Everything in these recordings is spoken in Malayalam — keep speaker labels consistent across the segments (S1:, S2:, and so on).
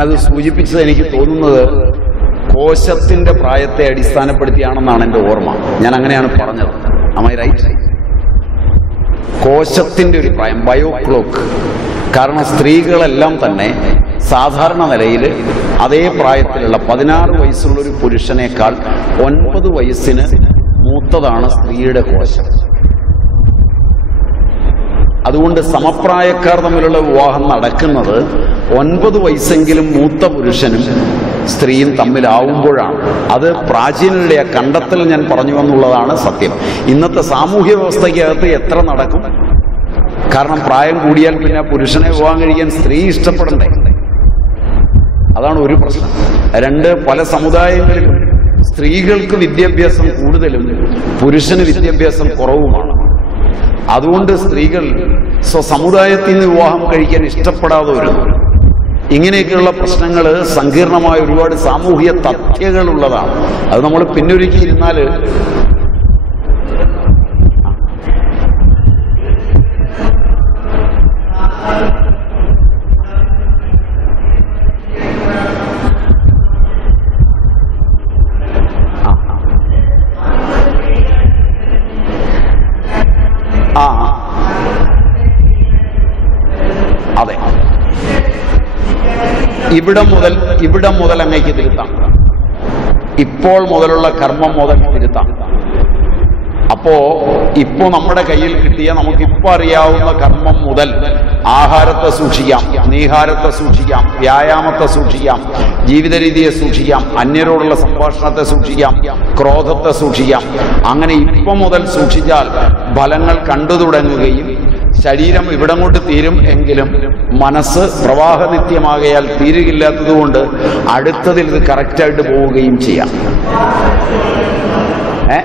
S1: ഞാനത് സൂചിപ്പിച്ചത് എനിക്ക് തോന്നുന്നത് കോശത്തിന്റെ പ്രായത്തെ അടിസ്ഥാനപ്പെടുത്തിയാണെന്നാണ് എന്റെ ഓർമ്മ. ഞാൻ അങ്ങനെയാണ് പറഞ്ഞത്. അമൈ റൈറ്റ് കോശത്തിന്റെ ഒരു പ്രായം ബയോ ക്ലോക്ക് കാരണം സ്ത്രീകളെല്ലാം തന്നെ സാധാരണ നിലയിൽ അതേ പ്രായത്തിലുള്ള പതിനാറ് വയസ്സുള്ള ഒരു പുരുഷനേക്കാൾ ഒൻപത് വയസ്സിന് മൂത്തതാണ് സ്ത്രീയുടെ കോശം. അതുകൊണ്ട് സമപ്രായക്കാർ തമ്മിലുള്ള വിവാഹം നടക്കുന്നത് ഒൻപത് വയസ്സെങ്കിലും മൂത്ത പുരുഷനും സ്ത്രീയും തമ്മിലാവുമ്പോഴാണ്. അത് പ്രാചീനരുടെ ആ കണ്ടെത്തൽ ഞാൻ പറഞ്ഞു എന്നുള്ളതാണ് സത്യം. ഇന്നത്തെ സാമൂഹ്യ വ്യവസ്ഥയ്ക്കകത്ത് എത്ര നടക്കും? കാരണം പ്രായം കൂടിയാൽ പിന്നെ പുരുഷനെ വിവാഹം കഴിക്കാൻ സ്ത്രീ ഇഷ്ടപ്പെടണ്ടേ? അതാണ് ഒരു പ്രശ്നം. രണ്ട് പല സമുദായങ്ങളിലും സ്ത്രീകൾക്ക് വിദ്യാഭ്യാസം കൂടുതലും പുരുഷന് വിദ്യാഭ്യാസം കുറവുമാണ്. അതുകൊണ്ട് സ്ത്രീകൾ സ്വസമുദായത്തിൽ നിന്ന് വിവാഹം കഴിക്കാൻ ഇഷ്ടപ്പെടാതെ വരുന്നു. ഇങ്ങനെയൊക്കെയുള്ള പ്രശ്നങ്ങൾ സങ്കീർണമായ ഒരുപാട് സാമൂഹിക തഥ്യകളുള്ളതാണ് അത് നമ്മൾ പിന്നൊരുക്കിയിരുന്നാൽ ഇവിടെ മുതൽ ഇവിടെ മുതൽ അങ്ങേക്ക് തിരുത്താം. ഇപ്പോൾ മുതലുള്ള കർമ്മം മുതൽ തിരുത്താം. അപ്പോ ഇപ്പോ നമ്മുടെ കയ്യിൽ കിട്ടിയ നമുക്ക് ഇപ്പൊ അറിയാവുന്ന കർമ്മം മുതൽ ആഹാരത്തെ സൂക്ഷിക്കാം നീഹാരത്തെ സൂക്ഷിക്കാം വ്യായാമത്തെ സൂക്ഷിക്കാം ജീവിത രീതിയെ സൂക്ഷിക്കാം അന്യരോടുള്ള സംഭാഷണത്തെ സൂക്ഷിക്കാം ക്രോധത്തെ സൂക്ഷിക്കാം. അങ്ങനെ ഇപ്പൊ മുതൽ സൂക്ഷിച്ചാൽ ഫലങ്ങൾ കണ്ടു തുടങ്ങുകയും ശരീരം ഇവിടം കൊണ്ട് തീരും എങ്കിലും മനസ്സ് പ്രവാഹനിത്യമാകയാൽ തീരുകില്ലാത്തതുകൊണ്ട് അടുത്തതിൽ ഇത് കറക്റ്റായിട്ട് പോവുകയും ചെയ്യാം. ഏ?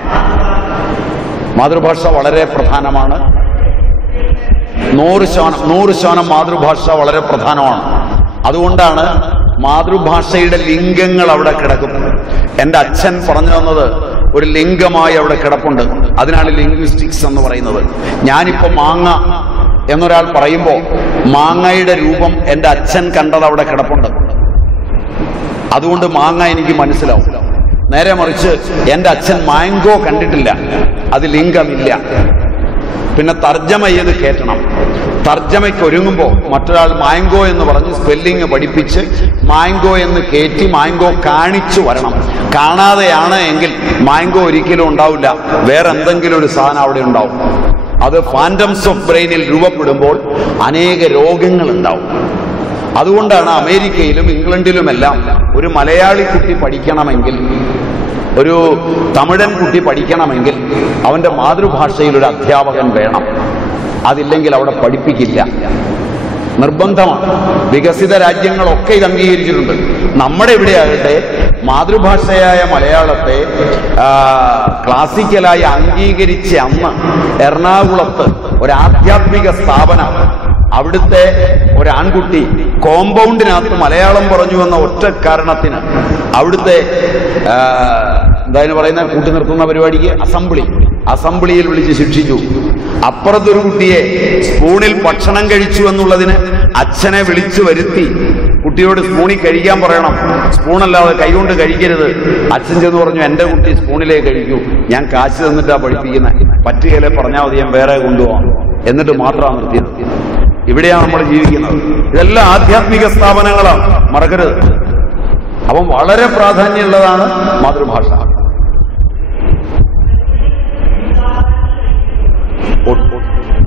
S1: മാതൃഭാഷ വളരെ പ്രധാനമാണ്. നൂറ് ശതമാനം നൂറ് ശതമാനം മാതൃഭാഷ വളരെ പ്രധാനമാണ്. അതുകൊണ്ടാണ് മാതൃഭാഷയുടെ ലിംഗങ്ങൾ അവിടെ കിടക്കുന്നത്. എന്റെ അച്ഛൻ പറഞ്ഞു തന്നത് ഒരു ലിംഗമായി അവിടെ കിടപ്പുണ്ട്. അതിനാണ് ലിംഗ്വിസ്റ്റിക്സ് എന്ന് പറയുന്നത്. ഞാനിപ്പോ മാങ്ങ എന്നൊരാൾ പറയുമ്പോൾ മാങ്ങയുടെ രൂപം എന്റെ അച്ഛൻ കണ്ടത് അവിടെ കിടപ്പുണ്ട്. അതുകൊണ്ട് മാങ്ങ എനിക്ക് മനസ്സിലാവും. നേരെ മറിച്ച് എന്റെ അച്ഛൻ മാങ്കോ കണ്ടിട്ടില്ല. അത് ലിംഗമില്ല. പിന്നെ തർജമ ചെയ്ത് കേട്ടണം? തർജമയ്ക്ക് ഒരുങ്ങുമ്പോൾ മറ്റൊരാൾ മാങ്കോ എന്ന് പറഞ്ഞ് സ്പെല്ലിങ് പഠിപ്പിച്ച് മാങ്കോ എന്ന് കയറ്റി മാങ്കോ കാണിച്ചു വരണം. കാണാതെയാണ് എങ്കിൽ മാങ്കോ ഒരിക്കലും ഉണ്ടാവില്ല. വേറെ എന്തെങ്കിലും ഒരു സാധനം അവിടെ ഉണ്ടാവും. അത് ഫാന്റംസ് ഓഫ് ബ്രെയിനിൽ രൂപപ്പെടുമ്പോൾ അനേക രോഗങ്ങൾ ഉണ്ടാവും അതുകൊണ്ടാണ് അമേരിക്കയിലും ഇംഗ്ലണ്ടിലുമെല്ലാം ഒരു മലയാളി കുട്ടി പഠിക്കണമെങ്കിൽ ഒരു തമിഴൻ കുട്ടി പഠിക്കണമെങ്കിൽ അവന്റെ മാതൃഭാഷയിൽ ഒരു അധ്യാപകൻ വേണം. അതില്ലെങ്കിൽ അവിടെ പഠിപ്പിക്കില്ല. നിർബന്ധമാണ്. വികസിത രാജ്യങ്ങളൊക്കെ ഇത് അംഗീകരിച്ചിട്ടുണ്ട്. നമ്മുടെ ഇവിടെ ആകട്ടെ മാതൃഭാഷയായ മലയാളത്തെ ക്ലാസിക്കലായി അംഗീകരിച്ച അന്ന് എറണാകുളത്ത് ഒരു ആധ്യാത്മിക സ്ഥാപനം. അവിടുത്തെ ഒരാൺകുട്ടി കോമ്പൗണ്ടിനകത്ത് മലയാളം പറഞ്ഞു എന്ന ഒറ്റ കാരണത്തിന് അവിടുത്തെ എന്തായാലും പറയുന്ന കൂട്ടി നിർത്തുന്ന പരിപാടിക്ക്? അസംബ്ലി. അസംബ്ലിയിൽ വിളിച്ച് ശിക്ഷിച്ചു. അപ്പുറത്തൊരു കുട്ടിയെ സ്പൂണിൽ ഭക്ഷണം കഴിച്ചു എന്നുള്ളതിന് അച്ഛനെ വിളിച്ചു വരുത്തി. കുട്ടിയോട് സ്പൂണിൽ കഴിക്കാൻ പറയണം. സ്പൂണല്ലാതെ കൈകൊണ്ട് കഴിക്കരുത്. അച്ഛൻ ചെന്ന് പറഞ്ഞു എന്റെ കുട്ടി സ്പൂണിലേ കഴിക്കൂ. ഞാൻ കാശ് തന്നിട്ടാ പഠിപ്പിക്കുന്നത് പറ്റുകയിലെ പറഞ്ഞാൽ മതി ഞാൻ വേറെ കൊണ്ടുപോകാം എന്നിട്ട് മാത്രമാണ് നിർത്തിയത്. ഇവിടെയാണ് നമ്മൾ ജീവിക്കുന്നത്. ഇതെല്ലാം ആധ്യാത്മിക സ്ഥാപനങ്ങളാണ് മറക്കരുത്. അപ്പം വളരെ പ്രാധാന്യമുള്ളതാണ് മാതൃഭാഷ.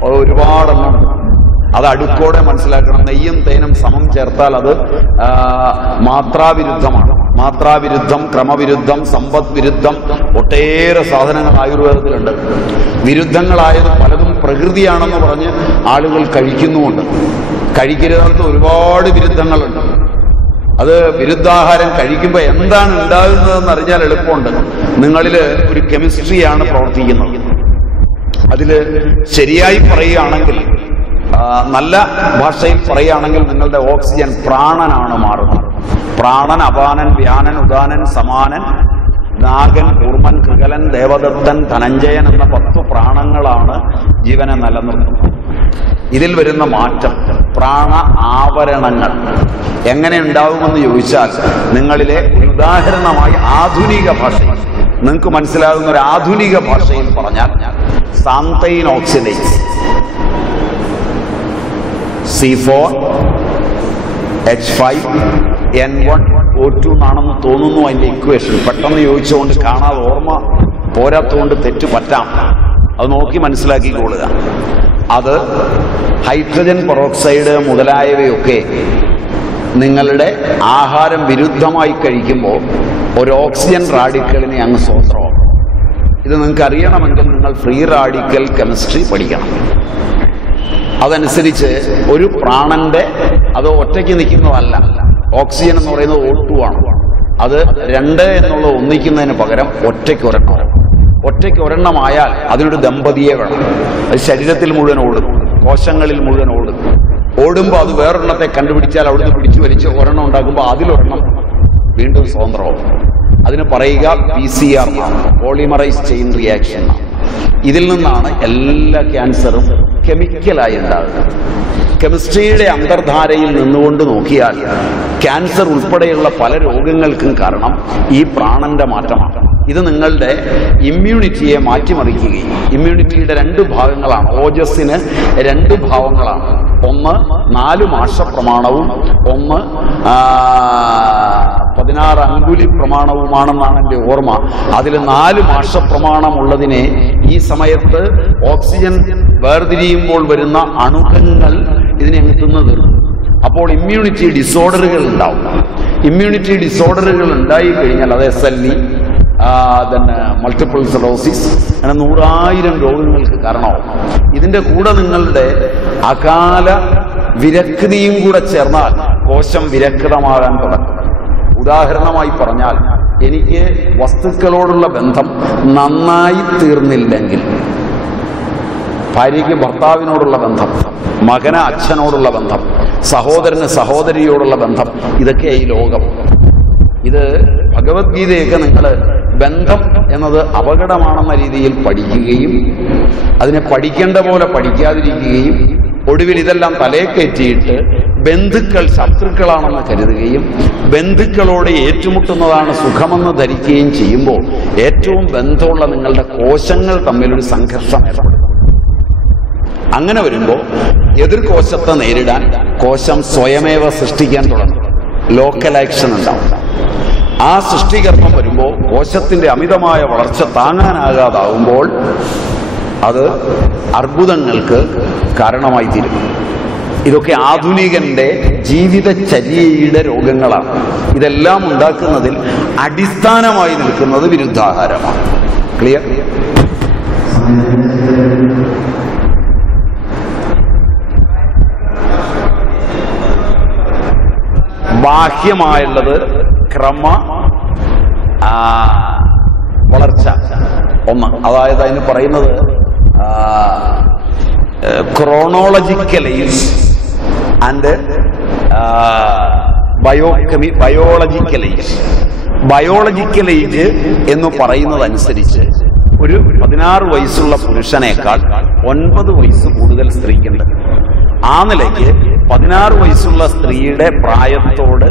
S1: അത് ഒരുപാടെണ്ണം. അത് അടുക്കോടെ മനസ്സിലാക്കണം. നെയ്യും തേനും സമം ചേർത്താൽ അത് മാത്രാവിരുദ്ധമാണ്. മാത്രാവിരുദ്ധം ക്രമവിരുദ്ധം സമ്പദ് വിരുദ്ധം ഒട്ടേറെ സാധനങ്ങൾ ആയുർവേദത്തിലുണ്ട്. വിരുദ്ധങ്ങളായത് പലതും പ്രകൃതിയാണെന്ന് പറഞ്ഞ് ആളുകൾ കഴിക്കുന്നുമുണ്ട്. കഴിക്കരുതാത്ത ഒരുപാട് വിരുദ്ധങ്ങളുണ്ട്. അത് വിരുദ്ധാഹാരം കഴിക്കുമ്പോൾ എന്താണ് ഉണ്ടാകുന്നതെന്ന് അറിഞ്ഞാൽ എളുപ്പമുണ്ട്. നിങ്ങളിൽ ഒരു കെമിസ്ട്രിയാണ് പ്രവർത്തിക്കുന്നത്. അതിൽ ശരിയായി പറയുകയാണെങ്കിൽ നല്ല ഭാഷയിൽ പറയുകയാണെങ്കിൽ നിങ്ങളുടെ ഓക്സിജൻ പ്രാണനാണ് മാറുന്നത്. പ്രാണൻ അപാനൻ വ്യാനൻ ഉദാനൻ സമാനൻ നാഗൻ കൂർമൻ കൃകലൻ ദേവദത്തൻ ധനഞ്ജയൻ എന്ന പത്ത് പ്രാണങ്ങളാണ് ജീവനെ നിലനിർത്തുന്നത്. ഇതിൽ വരുന്ന മാറ്റം പ്രാണ ആവരണങ്ങൾ. എങ്ങനെ ഉണ്ടാകുമെന്ന് ചോദിച്ചാൽ നിങ്ങളിലെ ഉദാഹരണമായി ആധുനിക ഭാഷയിൽ നിങ്ങൾക്ക് മനസ്സിലാകുന്ന ഒരു ആധുനിക ഭാഷയിൽ പറഞ്ഞാൽ H five N one O two എന്നാണെന്ന് തോന്നുന്നു അതിന്റെ ഇക്വേഷൻ പെട്ടെന്ന് ചോദിച്ചുകൊണ്ട് കാണാതെ ഓർമ്മ പോരാത്തുകൊണ്ട് തെറ്റ് പറ്റാം. അത് നോക്കി മനസ്സിലാക്കി മനസ്സിലാക്കിക്കൊള്ളുക അത് ഹൈഡ്രജൻ പെറോക്സൈഡ് മുതലായവയൊക്കെ നിങ്ങളുടെ ആഹാരം വിരുദ്ധമായി കഴിക്കുമ്പോൾ ഒരു ഓക്സിജൻ റാഡിക്കലിനെ അങ്ങ് സ്വതന്ത്രമാക്കും. ഇത് നിങ്ങൾക്ക് അറിയണമെങ്കിൽ നിങ്ങൾ ഫ്രീ റാഡിക്കൽ കെമിസ്ട്രി പഠിക്കണം. അതനുസരിച്ച് ഒരു പ്രാണന്റെ അത് ഒറ്റയ്ക്ക് നിൽക്കുന്നതല്ല. ഓക്സിജൻ എന്ന് പറയുന്നത് ഓട്ടു ആണ്. അത് രണ്ട് എന്നുള്ള ഒന്നിക്കുന്നതിന് പകരം ഒറ്റയ്ക്ക് ഒരെണ്ണം. ഒറ്റയ്ക്ക് ഒരെണ്ണമായാൽ അതിനൊരു ദമ്പതിയെ വേണം. അത് ശരീരത്തിൽ മുഴുവൻ ഓടും കോശങ്ങളിൽ മുഴുവൻ ഓടും ഓടുമ്പോൾ അത് വേറൊരെണ്ണത്തെ കണ്ടുപിടിച്ചാൽ അവിടുന്ന് പിടിച്ചു വലിച്ച് ഒരെണ്ണം ഉണ്ടാക്കുമ്പോൾ അതിലൊരെണ്ണം വീണ്ടും സ്വതന്ത്രമാവും. അതിന് പറയുക P C R polymerase chain reaction ഇതിൽ നിന്നാണ് എല്ലാ ക്യാൻസറും കെമിക്കലായി ഉണ്ടാകുന്നത്. കെമിസ്ട്രിയുടെ അന്തർധാരയിൽ നിന്നുകൊണ്ട് നോക്കിയാൽ ക്യാൻസർ ഉൾപ്പെടെയുള്ള പല രോഗങ്ങൾക്കും കാരണം ഈ പ്രാണന്റെ മാറ്റമാണ്. ഇത് നിങ്ങളുടെ ഇമ്മ്യൂണിറ്റിയെ മാറ്റിമറിക്കുകയും ഇമ്മ്യൂണിറ്റിയുടെ രണ്ട് ഭാഗങ്ങളാണ് ഓജസ്സിന് രണ്ട് ഭാവങ്ങളാണ്. ഒന്ന് നാല് മാഷ പ്രമാണവും ഒന്ന് പതിനാറ് അങ്കുലി പ്രമാണവുമാണെന്നാണ് എന്റെ ഓർമ്മ. അതിൽ നാല് മാഷ പ്രമാണമുള്ളതിനെ ഈ സമയത്ത് ഓക്സിജൻ വേർതിരിയുമ്പോൾ വരുന്ന അണുക്കങ്ങൾ ഇതിനെ അങ്ങ് അപ്പോൾ ഇമ്മ്യൂണിറ്റി ഡിസോർഡറുകൾ ഉണ്ടാവും. ഇമ്മ്യൂണിറ്റി ഡിസോർഡറുകൾ ഉണ്ടായി കഴിഞ്ഞാൽ അത് എസ് എൽ ഇ തന്നെ മൾട്ടിപ്പിൾ സെറോസിസ് അങ്ങനെ നൂറായിരം രോഗങ്ങൾക്ക് കാരണമാവും. ഇതിന്റെ കൂടെ നിങ്ങളുടെ അകാല വിരക്തിയും കൂടെ ചേർന്നാൽ കോശം വിരക്തമാകാൻ തുടങ്ങും ഉദാഹരണമായി പറഞ്ഞാൽ എനിക്ക് വസ്തുക്കളോടുള്ള ബന്ധം നന്നായി തീർന്നില്ലെങ്കിൽ ഭാര്യയ്ക്ക് ഭർത്താവിനോടുള്ള ബന്ധം മകന് അച്ഛനോടുള്ള ബന്ധം സഹോദരന് സഹോദരിയോടുള്ള ബന്ധം ഇതൊക്കെ ഈ ലോകം. ഇത് ഭഗവത്ഗീതയൊക്കെ നിങ്ങൾ ബന്ധം എന്നത് അപകടമാണെന്ന രീതിയിൽ പഠിക്കുകയും അതിനെ പഠിക്കേണ്ട പോലെ പഠിക്കാതിരിക്കുകയും ഒടുവിൽ ഇതെല്ലാം തലയെ കയറ്റിയിട്ട് ബന്ധുക്കൾ ശത്രുക്കളാണെന്ന് കരുതുകയും ബന്ധുക്കളോട് ഏറ്റുമുട്ടുന്നതാണ് സുഖമെന്ന് ധരിക്കുകയും ചെയ്യുമ്പോൾ ഏറ്റവും ബന്ധമുള്ള നിങ്ങളുടെ കോശങ്ങൾ തമ്മിലൊരു സംഘർഷം അങ്ങനെ വരുമ്പോൾ എതിർകോശത്തെ നേരിടാൻ കോശം സ്വയമേവ സൃഷ്ടിക്കാൻ തുടങ്ങും. ലോക്കൽ ആക്ഷൻ ഉണ്ടാവും. ആ സൃഷ്ടികർമ്മം വരുമ്പോൾ കോശത്തിന്റെ അമിതമായ വളർച്ച താങ്ങാനാകാതാവുമ്പോൾ അത് അർബുദങ്ങൾക്ക് കാരണമായി തീരും. ഇതൊക്കെ ആധുനികന്റെ ജീവിതചര്യയുടെ രോഗങ്ങളാണ്. ഇതെല്ലാം ഉണ്ടാക്കുന്നതിൽ അടിസ്ഥാനമായി നിൽക്കുന്നത് വിരുദ്ധാഹാരമാണ്. ക്ലിയർ ബാഹ്യമായുള്ളത് ക്രമ വളർച്ച. ഒന്ന്. അതായത് അതിന് പറയുന്നത് ക്രോണോളജിക്കൽ ഏജ് ആൻഡ് ബയോകെമി ബയോളജിക്കലൈസ് ബയോളജിക്കൽ ഏജ് എന്ന് പറയുന്നതനുസരിച്ച് ഒരു പതിനാറ് വയസ്സുള്ള പുരുഷനേക്കാൾ ഒൻപത് വയസ്സ് കൂടുതൽ സ്ത്രീക്കുണ്ട് ആ നിലയ്ക്ക് പതിനാറ് വയസ്സുള്ള സ്ത്രീയുടെ പ്രായത്തോട്